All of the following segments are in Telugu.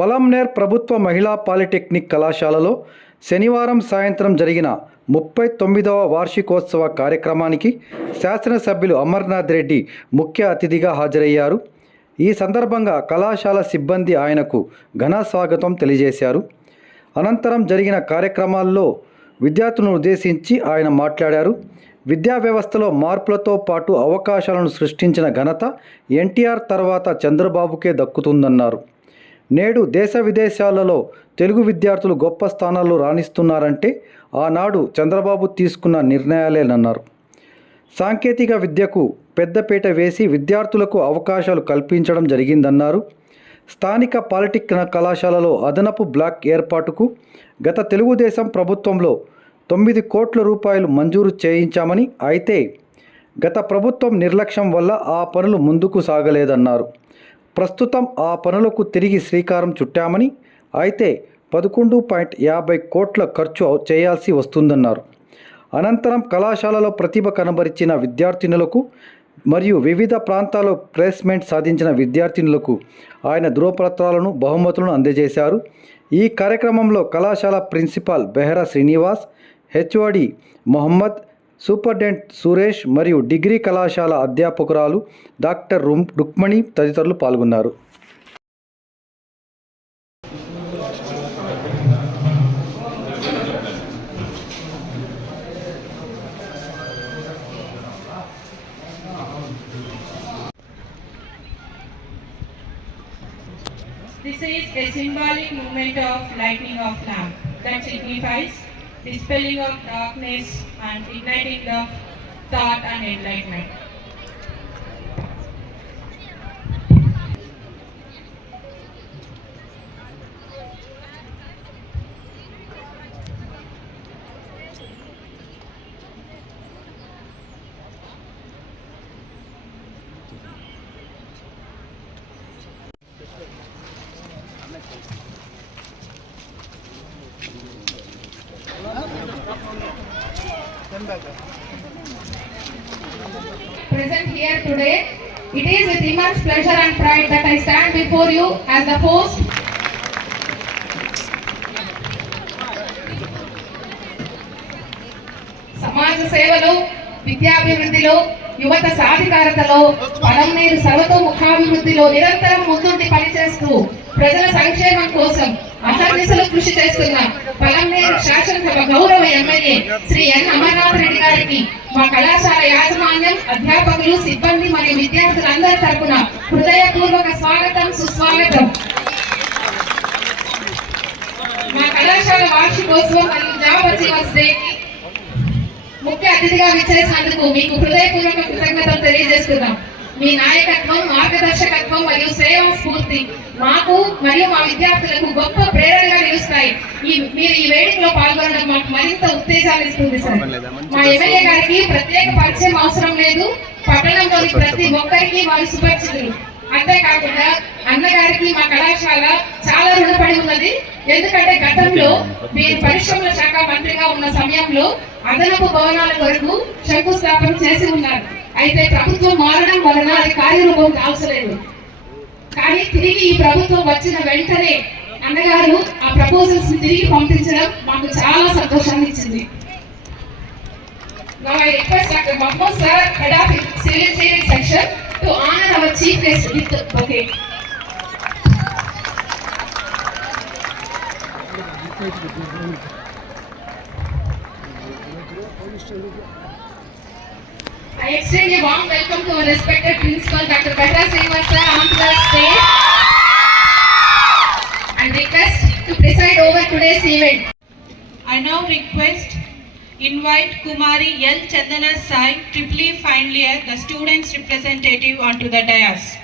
పొలంనేర్ ప్రభుత్వ మహిళా పాలిటెక్నిక్ కళాశాలలో శనివారం సాయంత్రం జరిగిన ముప్పై తొమ్మిదవ వార్షికోత్సవ కార్యక్రమానికి శాసనసభ్యులు అమర్నాథ్ రెడ్డి ముఖ్య అతిథిగా హాజరయ్యారు. ఈ సందర్భంగా కళాశాల సిబ్బంది ఆయనకు ఘన స్వాగతం తెలియజేశారు. అనంతరం జరిగిన కార్యక్రమాల్లో విద్యార్థులను ఉద్దేశించి ఆయన మాట్లాడారు. విద్యా వ్యవస్థలో మార్పులతో పాటు అవకాశాలను సృష్టించిన ఘనత ఎన్టీఆర్ తర్వాత చంద్రబాబుకే దక్కుతుందన్నారు. నేడు దేశ విదేశాలలో తెలుగు విద్యార్థులు గొప్ప స్థానాల్లో రాణిస్తున్నారంటే ఆనాడు చంద్రబాబు తీసుకున్న నిర్ణయాలేనన్నారు సాంకేతిక విద్యకు పెద్దపీట వేసి విద్యార్థులకు అవకాశాలు కల్పించడం జరిగిందన్నారు. స్థానిక పాలిటెక్నిక్ కళాశాలలో అదనపు బ్లాక్ ఏర్పాటుకు గత తెలుగుదేశం ప్రభుత్వంలో తొమ్మిది కోట్ల రూపాయలు మంజూరు చేయించామని అయితే గత ప్రభుత్వం నిర్లక్ష్యం వల్ల ఆ పనులు ముందుకు సాగలేదన్నారు. ప్రస్తుతం ఆ పనులకు తిరిగి శ్రీకారం చుట్టామని అయితే పదకొండు పాయింట్ యాభై కోట్ల ఖర్చు చేయాల్సి వస్తుందన్నారు. అనంతరం కళాశాలలో ప్రతిభ కనబరిచిన విద్యార్థినులకు మరియు వివిధ ప్రాంతాల్లో ప్లేస్మెంట్ సాధించిన విద్యార్థినులకు ఆయన ధృవపత్రాలను బహుమతులను అందజేశారు. ఈ కార్యక్రమంలో కళాశాల principal Behara Srinivas HOD Mohammed superintendent Suresh మరియు డిగ్రీ కళాశాల అధ్యాపకురాలు డాక్టర్ రుమ్ రుక్మణి తదితరులు పాల్గొన్నారు This is a symbolic movement of lightning of lamp that signifies dispelling of darkness and igniting the thought and enlightenment. Here today. It is with immense pleasure and pride that I stand before you as the host. సమాజ సేవలో విద్యాభివృద్ధిలో యువత సాధికారతలో పడమ్మీరు సర్వతో ముఖాభివృద్ధిలో నిరంతరం ముందుండి పనిచేస్తూ ప్రజల సంక్షేమం కోసం అహర్నిశలు కృషి చేస్తున్న పలమనేరు శాసనసభ గౌరవ ఎమ్మెల్యే శ్రీ ఎన్. అమర్నాథ్ రెడ్డి గారికి మా కళాశాల యాజమాన్యం అధ్యాపకులు సిబ్బంది మరియు విద్యార్థులందరి తరపున హృదయపూర్వక స్వాగతం సుస్వాగతం. మా కళాశాల వార్షికోత్సవం మరియు జాబ్ అచీవర్స్ డేకి ముఖ్య అతిథిగా విచ్చేసినందుకు మీకు హృదయపూర్వక కృతజ్ఞతలు తెలియజేస్తున్నాం. మీ నాయకత్వం మార్గదర్శకత్వం మరియు సేవా స్ఫూర్తి మాకు మరియు మా విద్యార్థులకు గొప్ప ప్రేరణగా నిలుస్తాయి. ఈ మీరు ఈ వేడుకలో పాల్గొనడం మాకు మరింత ఉత్తేజాన్ని ఇస్తుంది సార్. మా ఎమ్మెల్యే గారికి ప్రత్యేక పరిచయం అవసరం లేదు. పట్టణంలోని ప్రతి ఒక్కరికి వారు సుపరిచితులు. అంతేకాకుండా అన్నగారికి మా కళాశాల చాలా రుణపడి ఉన్నది. ఎందుకంటే గతంలో మీరు పరిశ్రమల శాఖ మంత్రిగా ఉన్న సమయంలో అదనపు భవనాల కొరకు శంకుస్థాపన చేసి ఉన్నారు. అయితే ప్రభుత్వం మారడం వలన అది కార్యరూపం కావసలేదు. కానీ తిరిగి ఈ ప్రభుత్వం వచ్చిన వెంటనే అన్నగారు ఆ ప్రపోజల్స్ తిరిగి పంపించడం మాకు చాలా సంతోషాన్ని ఇచ్చింది. Chief I extend a warm welcome to our respected principal, Dr. Batra Srinivas sir, onto the stage. And request to preside over today's event. I now request invite Kumari L. Chandana Sai, Triple E final year, the students representative onto the dais.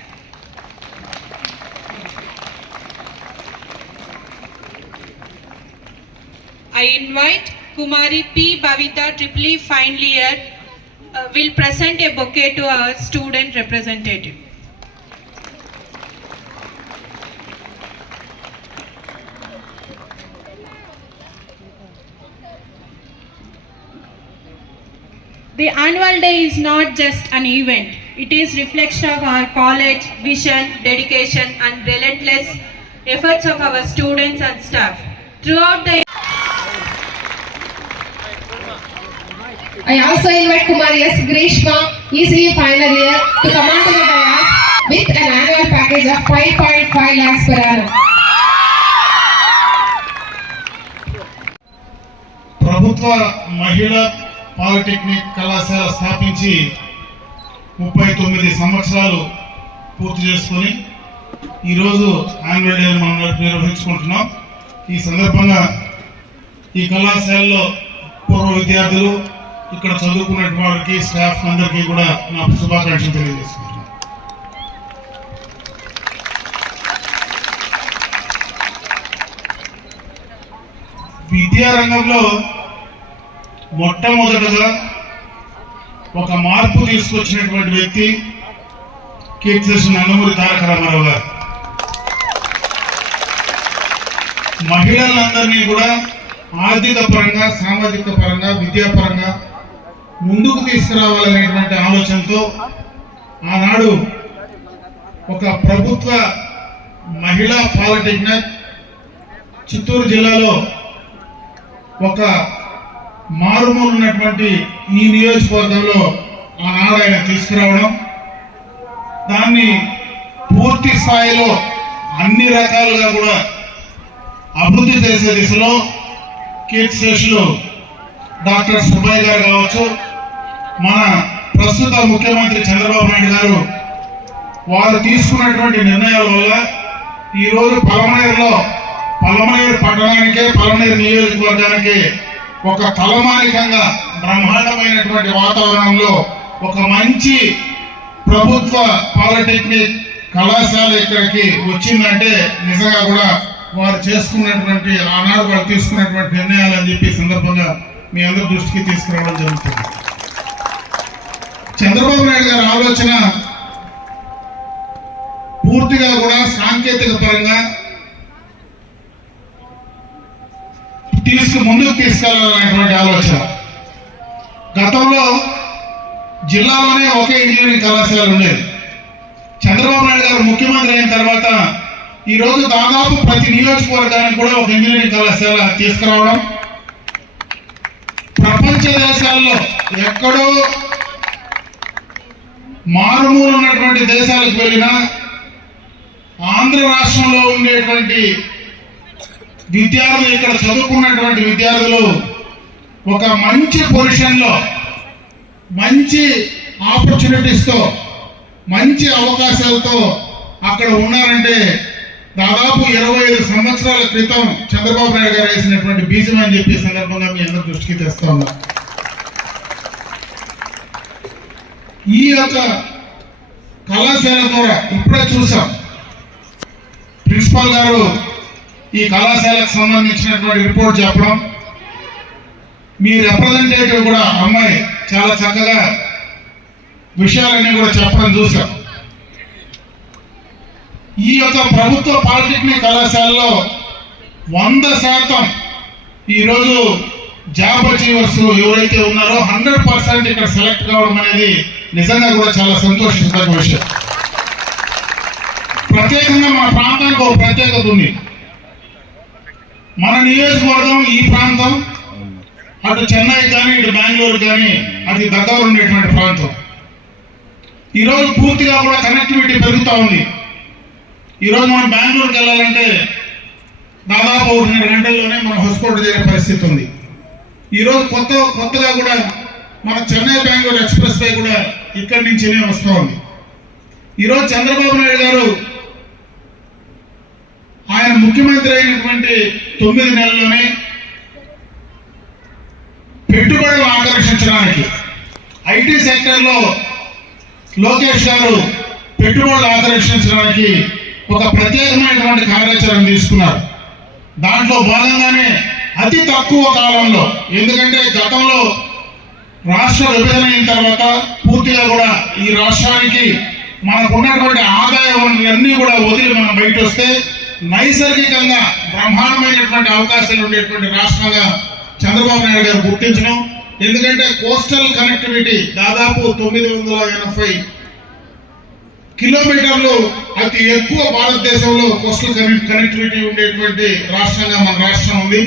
I invite Kumari P. Bhavita, Triple final year, uh, Uh, will present a bouquet to our student representative. The annual day is not just an event. It is reflection of our college, vision, dedication and relentless efforts of our students and staff. Throughout the I also invite Kumari S. Grishma, ECE final year, to come onto the dais with an annual package of 5.5 lakhs per annum. ప్రభుత్వ మహిళా పాలిటెక్నిక్ కళాశాల స్థాపించి ముప్పై తొమ్మిది సంవత్సరాలు పూర్తి చేసుకొని ఈరోజు యాన్యువల్ డే మనం నిర్వహించుకుంటున్నాం ఈ సందర్భంగా ఈ కళాశాలలో పూర్వ విద్యార్థులు ఇక్కడ చదువుకునే వారికి స్టాఫ్ అందరికీ కూడా నా శుభాకాంక్షలు తెలియజేసుకుంటున్నాను విద్యారంగంలో మొట్టమొదటగా ఒక మార్పు తీసుకొచ్చినటువంటి వ్యక్తి కీర్తిశేషు నందమూరి తారక రామారావు గారు. మహిళలందరినీ కూడా ఆర్థిక పరంగా సామాజిక పరంగా విద్యాపరంగా ముందుకు తీసుకురావాలనేటువంటి ఆలోచనతో ఆనాడు ఒక ప్రభుత్వ మహిళా పాలిటెక్నిక్ చిత్తూరు జిల్లాలో ఒక మారుమూలు ఉన్నటువంటి ఈ నియోజకవర్గంలో ఆనాడు ఆయన తీసుకురావడం దాన్ని పూర్తి స్థాయిలో అన్ని రకాలుగా కూడా అభివృద్ధి చేసే దిశలో కీర్తిశేషులు డాక్టర్ సుబ్బయ్య గారు కావచ్చు మన ప్రస్తుత ముఖ్యమంత్రి చంద్రబాబు నాయుడు గారు వారు తీసుకున్నటువంటి నిర్ణయాల వల్ల ఈరోజు పలమనేరులో పలమనేరు పట్టణానికే పలమనేరు నియోజకవర్గానికి ఒక తలమానికంగా బ్రహ్మాండమైనటువంటి వాతావరణంలో ఒక మంచి ప్రభుత్వ పాలిటెక్నిక్ కళాశాల ఇక్కడికి వచ్చిందంటే నిజంగా కూడా వారు చేసుకున్నటువంటి ఆనాడు వారు తీసుకున్నటువంటి నిర్ణయాలు అని చెప్పి సందర్భంగా మీ అందరి దృష్టికి తీసుకురావడం జరుగుతుంది. చంద్రబాబు నాయుడు గారి ఆలోచన పూర్తిగా కూడా సాంకేతిక పరంగా తీసుకు ముందుకు తీసుకెళ్ళాలనేటువంటి ఆలోచన. గతంలో జిల్లాలోనే ఒకే ఇంజనీరింగ్ కళాశాల ఉండేది చంద్రబాబు నాయుడు గారు ముఖ్యమంత్రి అయిన తర్వాత ఈ రోజు దాదాపు ప్రతి నియోజకవర్గానికి కూడా ఒక ఇంజనీరింగ్ కళాశాల తీసుకురావడం. ప్రపంచ దేశాల్లో ఎక్కడో మారుమూలు ఉన్నటువంటి దేశాలకు వెళ్ళినా ఆంధ్ర రాష్ట్రంలో ఉండేటువంటి విద్యార్థులు ఇక్కడ చదువుకున్నటువంటి విద్యార్థులు ఒక మంచి పొజిషన్లో మంచి ఆపర్చునిటీస్తో మంచి అవకాశాలతో అక్కడ ఉన్నారంటే దాదాపు ఇరవై ఐదు సంవత్సరాల క్రితం చంద్రబాబు నాయుడు గారు వేసినటువంటి బీజం అని చెప్పి సందర్భంగా మీ అందరి దృష్టికి తెస్తా ఉన్నా. ఈ యొక్క కళాశాల ద్వారా ఇప్పుడే చూసాం. ప్రిన్సిపాల్ గారు ఈ కళాశాలకు సంబంధించినటువంటి రిపోర్ట్ చెప్పడం. మీ రిప్రజెంటేటివ్ కూడా అమ్మాయి చాలా చక్కగా విషయాలన్నీ కూడా చెప్పడం చూసాం. ఈ యొక్క ప్రభుత్వ పాలిటెక్నిక్ కళాశాలలో వంద శాతం ఈరోజు జాబ్ అచీవర్స్ ఎవరైతే ఉన్నారో హండ్రెడ్ పర్సెంట్ ఇక్కడ సెలెక్ట్ కావడం అనేది నిజంగా కూడా చాలా సంతోషించదగ్గ విషయం. ప్రత్యేకంగా మన ప్రాంతానికి ఒక ప్రత్యేకత ఉంది. మన నియోజకవర్గం ఈ ప్రాంతం అటు చెన్నై కానీ ఇటు బెంగళూరు కానీ అది దగ్గర ఉండేటువంటి ప్రాంతం. ఈరోజు పూర్తిగా కూడా కనెక్టివిటీ పెరుగుతూ ఉంది. ఈరోజు మనం బెంగళూరుకి వెళ్ళాలంటే దాదాపు ఒకటిన్నర గంటల్లోనే మనం హొస్కోట్ చేయని పరిస్థితి ఉంది. ఈరోజు కొత్త కొత్తగా కూడా మన చెన్నై బెంగళూరు ఎక్స్ప్రెస్ వే కూడా ఇక్కడి నుంచినే వస్తూ ఉంది ఈరోజు చంద్రబాబు నాయుడు గారు ఆయన ముఖ్యమంత్రి అయినటువంటి తొమ్మిది నెలల్లోనే పెట్టుబడులు ఆకర్షించడానికి ఐటీ సెక్టర్లో లోకేష్ గారు పెట్టుబడులు ఆకర్షించడానికి ఒక ప్రత్యేకమైనటువంటి కార్యాచరణ తీసుకున్నారు. దాంట్లో భాగంగానే అతి తక్కువ కాలంలో ఎందుకంటే గతంలో రాష్ట్ర విభజన అయిన తర్వాత పూర్తిగా కూడా ఈ రాష్ట్రానికి మనకు ఉన్నటువంటి ఆదాయ వనరులన్నీ కూడా వదిలి మనం బయట వస్తే నైసర్గికంగా బ్రహ్మాండమైనటువంటి అవకాశాలు ఉండేటువంటి రాష్ట్రంగా చంద్రబాబు నాయుడు గారు గుర్తించడం ఎందుకంటే కోస్టల్ కనెక్టివిటీ దాదాపు తొమ్మిది వందల ఎనభై కిలోమీటర్లు అతి ఎక్కువ భారతదేశంలో కోస్టల్ కనెక్టివిటీ ఉండేటువంటి రాష్ట్రంగా మన రాష్ట్రం ఉంది.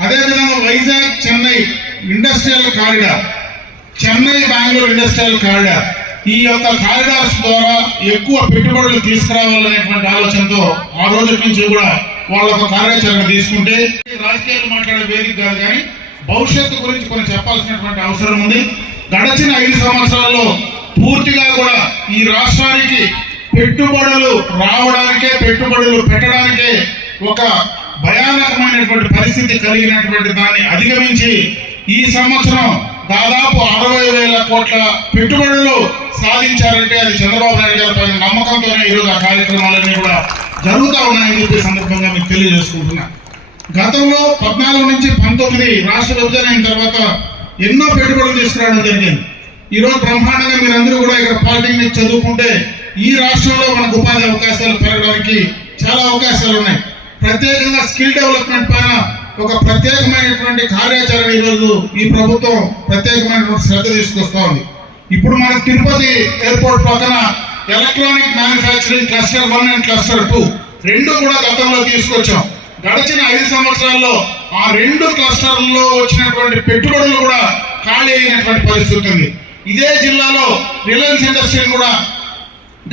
అదేవిధంగా Vizag Chennai industrial corridor Chennai Bengaluru industrial corridor ఈ యొక్క కారిడార్స్ ద్వారా ఎక్కువ పెట్టుబడులు తీసుకురావాలనేటువంటి ఆలోచనతో ఆ రోజు నుంచి కూడా వాళ్ళ ఒక కార్యాచరణ తీసుకుంటే రాజకీయాలు మాట్లాడే వేదిక కాదు కానీ భవిష్యత్తు గురించి కొన్ని చెప్పాల్సినటువంటి అవసరం ఉంది. గడచిన ఐదు సంవత్సరాల్లో పూర్తిగా కూడా ఈ రాష్ట్రానికి పెట్టుబడులు రావడానికే పెట్టుబడులు పెట్టడానికే ఒక భయానకమైనటువంటి పరిస్థితి కలిగినటువంటి దాన్ని అధిగమించి ఈ సంవత్సరం దాదాపు అరవై వేల కోట్ల పెట్టుబడులు సాధించారంటే అది చంద్రబాబు నాయుడు గారి పైన నమ్మకంతోనే ఈరోజు ఆ కార్యక్రమాలన్నీ కూడా జరుగుతూ ఉన్నాయని చెప్పి సందర్భంగా మీకు తెలియజేసుకుంటున్నా. గతంలో పద్నాలుగు నుంచి పంతొమ్మిది రాష్ట్ర విభజన అయిన తర్వాత ఎన్నో పెట్టుబడులు తీసుకురావడం జరిగింది. ఈరోజు బ్రహ్మాండంగా మీరందరూ కూడా ఇక్కడ పాలిటెక్నిక్ చదువుకుంటే ఈ రాష్ట్రంలో మనకు ఉపాధి అవకాశాలు పెరగడానికి చాలా అవకాశాలు ఉన్నాయి. ప్రత్యేకంగా స్కిల్ డెవలప్మెంట్ పైన ఒక ప్రత్యేకమైనటువంటి కార్యాచరణ ఈరోజు ఈ ప్రభుత్వం ప్రత్యేకమైనటువంటి శ్రద్ధ తీసుకొస్తా ఇప్పుడు మనం తిరుపతి ఎయిర్పోర్ట్ పక్కన electronic manufacturing cluster one and cluster two రెండు కూడా గతంలో తీసుకొచ్చాం. గడిచిన ఐదు సంవత్సరాల్లో ఆ రెండు క్లస్టర్లలో వచ్చినటువంటి పెట్టుబడులు కూడా ఖాళీ అయినటువంటి పరిస్థితి ఉంది. ఇదే జిల్లాలో రిలయన్స్ ఇండస్ట్రీని కూడా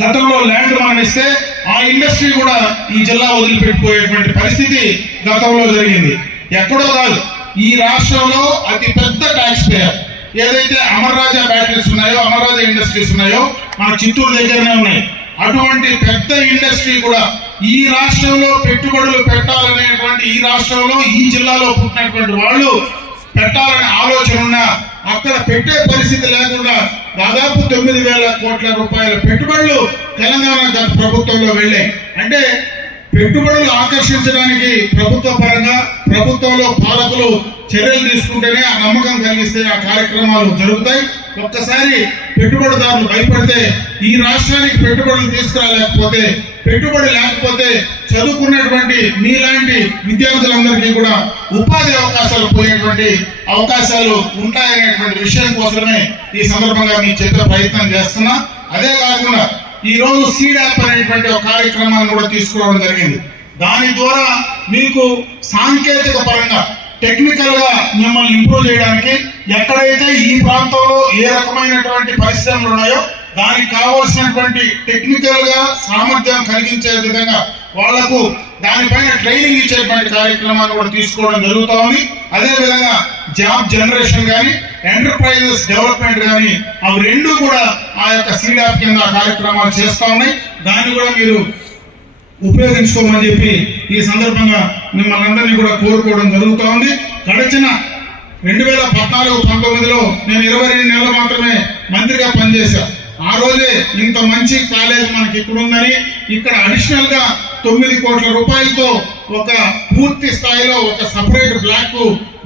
గతంలో ల్యాండ్ మానేస్తే ఆ ఇండస్ట్రీ కూడా ఈ జిల్లా వదిలిపెట్టిపోయేటువంటి పరిస్థితి గతంలో జరిగింది. ఎక్కడో కాదు. ఈ రాష్ట్రంలో అతి పెద్ద ట్యాక్స్ పేయర్ ఏదైతే అమర్రాజా బ్యాటరీస్ ఉన్నాయో అమర్రాజా ఇండస్ట్రీస్ ఉన్నాయో మన చిత్తూరు దగ్గరనే ఉన్నాయి. అటువంటి పెద్ద ఇండస్ట్రీ కూడా ఈ రాష్ట్రంలో పెట్టుబడులు పెట్టాలనేటువంటి ఈ రాష్ట్రంలో ఈ జిల్లాలో పుట్టినటువంటి వాళ్ళు పెట్టాలనే ఆలోచన ఉన్నా అక్కడ పెట్టే పరిస్థితి లేకుండా దాదాపు తొమ్మిది వేల కోట్ల రూపాయల పెట్టుబడులు తెలంగాణ ప్రభుత్వంలో వెళ్ళాయి. అంటే పెట్టుబడులు ఆకర్షించడానికి ప్రభుత్వ పరంగా ప్రభుత్వంలో పాలకులు చర్యలు తీసుకుంటేనే ఆ నమ్మకం కలిగిస్తే ఆ కార్యక్రమాలు జరుగుతాయి. ఒక్కసారి పెట్టుబడిదారులు భయపడితే ఈ రాష్ట్రానికి పెట్టుబడులు తీసుకురాలేకపోతే పెట్టుబడి లేకపోతే చదువుకున్నటువంటి మీలాంటి విద్యార్థులందరికీ కూడా ఉపాధి అవకాశాలు పోయేటువంటి అవకాశాలు ఉంటాయనేటువంటి విషయం కోసమే ఈ సందర్భంగా మీకు చెప్పే ప్రయత్నం చేస్తున్నా. అదే కాకుండా ఈ రోజు సీడ్ అనేటువంటి ఒక కార్యక్రమాన్ని కూడా తీసుకోవడం జరిగింది. దాని ద్వారా మీకు సాంకేతిక పరంగా టెక్నికల్గా మిమ్మల్ని ఇంప్రూవ్ చేయడానికి ఎక్కడైతే ఈ ప్రాంతంలో ఏ రకమైనటువంటి పరిశ్రమలు ఉన్నాయో దానికి కావాల్సినటువంటి టెక్నికల్గా సామర్థ్యం కలిగించే విధంగా వాళ్ళకు దానిపైన ట్రైనింగ్ ఇచ్చేటువంటి కార్యక్రమాలు కూడా తీసుకోవడం జరుగుతా ఉంది. అదే విధంగా జాబ్ జనరేషన్ కానీ ఎంటర్ప్రైజెస్ డెవలప్మెంట్ కానీ అవి రెండు కూడా ఆ యొక్క సీడాప్ కింద కార్యక్రమాలు చేస్తా ఉన్నాయి. దాన్ని కూడా మీరు ఉపయోగించుకోమని చెప్పి ఈ సందర్భంగా మిమ్మల్ని అందరినీ కూడా కోరుకోవడం జరుగుతూ ఉంది. గడిచిన రెండు వేల పద్నాలుగు పంతొమ్మిదిలో నేను ఇరవై రెండు నెలలు మాత్రమే మంత్రిగా పనిచేశాను ఆ రోజే ఇంత మంచి కాలేజ్ మనకి ఇక్కడ ఉందని ఇక్కడ అడిషనల్గా తొమ్మిది కోట్ల రూపాయలతో ఒక పూర్తి స్థాయిలో ఒక సపరేట్ బ్లాక్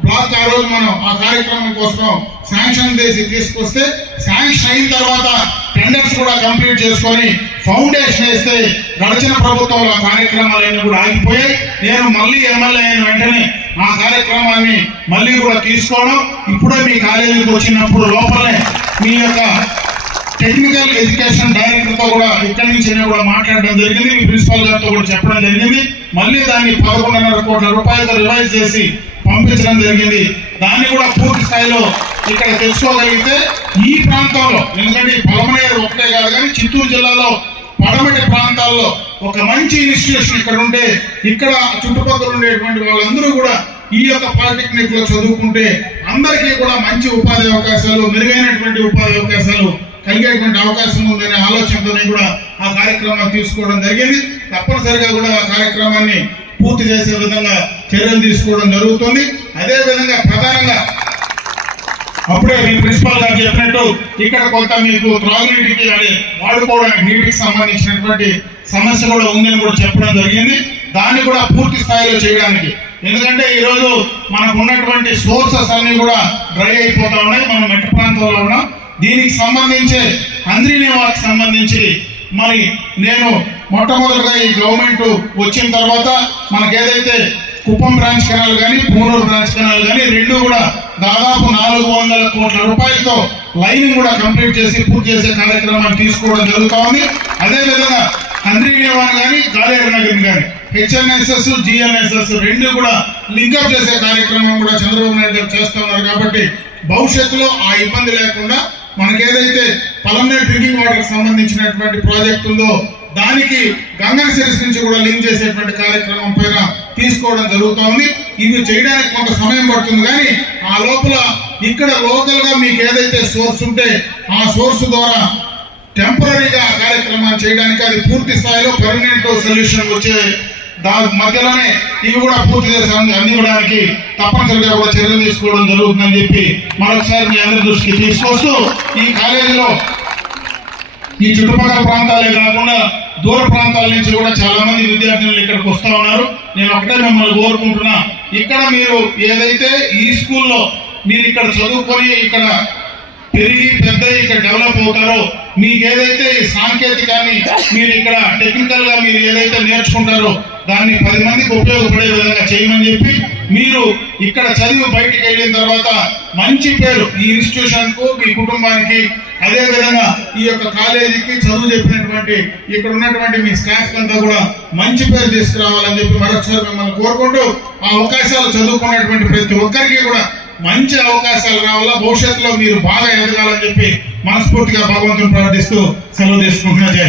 బ్లాక్ ఆ రోజు మనం ఆ కార్యక్రమం కోసం శాంక్షన్ చేసి తీసుకొస్తే శాంక్షన్ అయిన తర్వాత టెండర్స్ కూడా కంప్లీట్ చేసుకొని ఫౌండేషన్ వేస్తే గడిచిన ప్రభుత్వంలో ఆ కార్యక్రమాలన్నీ కూడా ఆగిపోయాయి. నేను మళ్ళీ ఎమ్మెల్యే అయిన వెంటనే ఆ కార్యక్రమాన్ని మళ్ళీ కూడా తీసుకోవడం. ఇప్పుడే మీ కాలేజీకి వచ్చినప్పుడు లోపలే మీ యొక్క టెక్నికల్ ఎడ్యుకేషన్ డైరెక్టర్తో కూడా ఇక్కడి నుంచి నేను కూడా మాట్లాడడం జరిగింది. మీ ప్రిన్సిపాల్ గారితో కూడా చెప్పడం జరిగింది. మళ్ళీ దాన్ని పదకొండున్నర కోట్ల రూపాయలతో రివైజ్ చేసి పంపించడం జరిగింది. దాన్ని కూడా పూర్తి స్థాయిలో ఇక్కడ తెచ్చుకోగలిగితే ఈ ప్రాంతంలో ఎందుకంటే ఈ పలమనేరు ఒకటే కాదు కానీ చిత్తూరు జిల్లాలో పడమటి ప్రాంతాల్లో ఒక మంచి ఇన్స్టిట్యూషన్ ఇక్కడ ఉంటే ఇక్కడ చుట్టుపక్కల ఉండేటువంటి వాళ్ళందరూ కూడా ఈ యొక్క పాలిటెక్నిక్లో చదువుకుంటే అందరికీ కూడా మంచి ఉపాధి అవకాశాలు మెరుగైనటువంటి ఉపాధి అవకాశాలు కలిగేటువంటి అవకాశం ఉందనే ఆలోచనతోనే కూడా ఆ కార్యక్రమాన్ని తీసుకోవడం జరిగింది. తప్పనిసరిగా కూడా ఆ కార్యక్రమాన్ని పూర్తి చేసే విధంగా చర్యలు తీసుకోవడం జరుగుతుంది. అదే విధంగా ప్రధానంగా అప్పుడే మీ ప్రిన్సిపాల్ గారు చెప్పినట్టు ఇక్కడ కొంత మీకు త్రాగునీటికి అది వాడుకోవడానికి నీటికి సంబంధించినటువంటి సమస్య కూడా ఉందని కూడా చెప్పడం జరిగింది. దాన్ని కూడా పూర్తి స్థాయిలో చేయడానికి. ఎందుకంటే ఈరోజు మనకు ఉన్నటువంటి సోర్సెస్ అన్నీ కూడా డ్రై అయిపోతా ఉన్నాయి. మనం మెట్ట ప్రాంతంలో ఉన్నాం. దీనికి సంబంధించి అంద్రినివాకి సంబంధించి మరి నేను మొట్టమొదటిగా ఈ గవర్నమెంట్ వచ్చిన తర్వాత మనకి ఏదైతే కుప్పం బ్రాంచ్ కెనాల్ కానీ పూనూరు బ్రాంచ్ కెనాల్ కానీ రెండు కూడా దాదాపు నాలుగు వందల కోట్ల రూపాయలతో లైనింగ్ కూడా కంప్లీట్ చేసి పూర్తి చేసే కార్యక్రమాన్ని తీసుకోవడం జరుగుతూ ఉంది. అదేవిధంగా హంద్రీనివాన్ కానీ గాలేరు నగర్ కానీ హెచ్ఎన్ఎస్ఎస్ జిఎన్ఎస్ఎస్ రెండు కూడా లింకప్ చేసే కార్యక్రమం కూడా చంద్రబాబు నాయుడు గారు చేస్తా ఉన్నారు కాబట్టి భవిష్యత్తులో ఆ ఇబ్బంది లేకుండా మనకి ఏదైతే పలమనేరు డ్రింకింగ్ వాటర్ సంబంధించినటువంటి ప్రాజెక్ట్ ఉందో దానికి గంగా సిరీస్ నుంచి కూడా లింక్ చేసేటువంటి కార్యక్రమం పైన తీసుకోవడం జరుగుతూ ఉంది. ఇవి చేయడానికి కొంత సమయం పడుతుంది కానీ ఆ లోపల ఇక్కడ లోకల్గా మీకు ఏదైతే సోర్స్ ఉంటే ఆ సోర్స్ ద్వారా టెంపరీగా కార్యక్రమాన్ని చేయడానికి అది పూర్తి స్థాయిలో పర్మనెంట్ సొల్యూషన్ వచ్చే దా మధ్యలోనే ఇవి కూడా పూర్తి చేసి అంది- అందివ్వడానికి తప్పనిసరిగా కూడా చర్యలు తీసుకోవడం జరుగుతుందని చెప్పి మరొకసారి మీ అందరి దృష్టికి తీసుకొస్తూ ఈ కాలేజీలో ఈ చుట్టుపక్కల ప్రాంతాలే కాకుండా దూర ప్రాంతాల నుంచి కూడా చాలా మంది విద్యార్థులు ఇక్కడికి వస్తూ ఉన్నారు. నేను ఒకటే మిమ్మల్ని కోరుకుంటున్నా ఇక్కడ మీరు ఏదైతే ఈ స్కూల్లో మీరు ఇక్కడ చదువుకొని ఇక్కడ పెరిగి పెద్ద ఇక్కడ డెవలప్ అవుతారో మీకు ఏదైతే ఈ సాంకేతికాన్ని మీరు ఇక్కడ టెక్నికల్గా మీరు ఏదైతే నేర్చుకుంటారో దాన్ని పది మందికి ఉపయోగపడే విధంగా చేయమని చెప్పి మీరు ఇక్కడ చదివి బయటికి వెళ్ళిన తర్వాత మంచి పేరు ఈ ఇన్స్టిట్యూషన్కు మీ కుటుంబానికి అదే విధంగా ఈ యొక్క కాలేజీకి చదువు చెప్పినటువంటి ఇక్కడ ఉన్నటువంటి మీ స్టాఫ్ అంతా కూడా మంచి పేరు తీసుకురావాలని చెప్పి మరొకసారి మిమ్మల్ని కోరుకుంటూ ఆ అవకాశాలు చదువుకున్నటువంటి ప్రతి ఒక్కరికి కూడా మంచి అవకాశాలు రావాలా భవిష్యత్తులో మీరు బాగా ఎదగాలని చెప్పి మనస్ఫూర్తిగా భగవంతుని ప్రార్థిస్తూ సెలవు తీసుకుంటున్నా. జై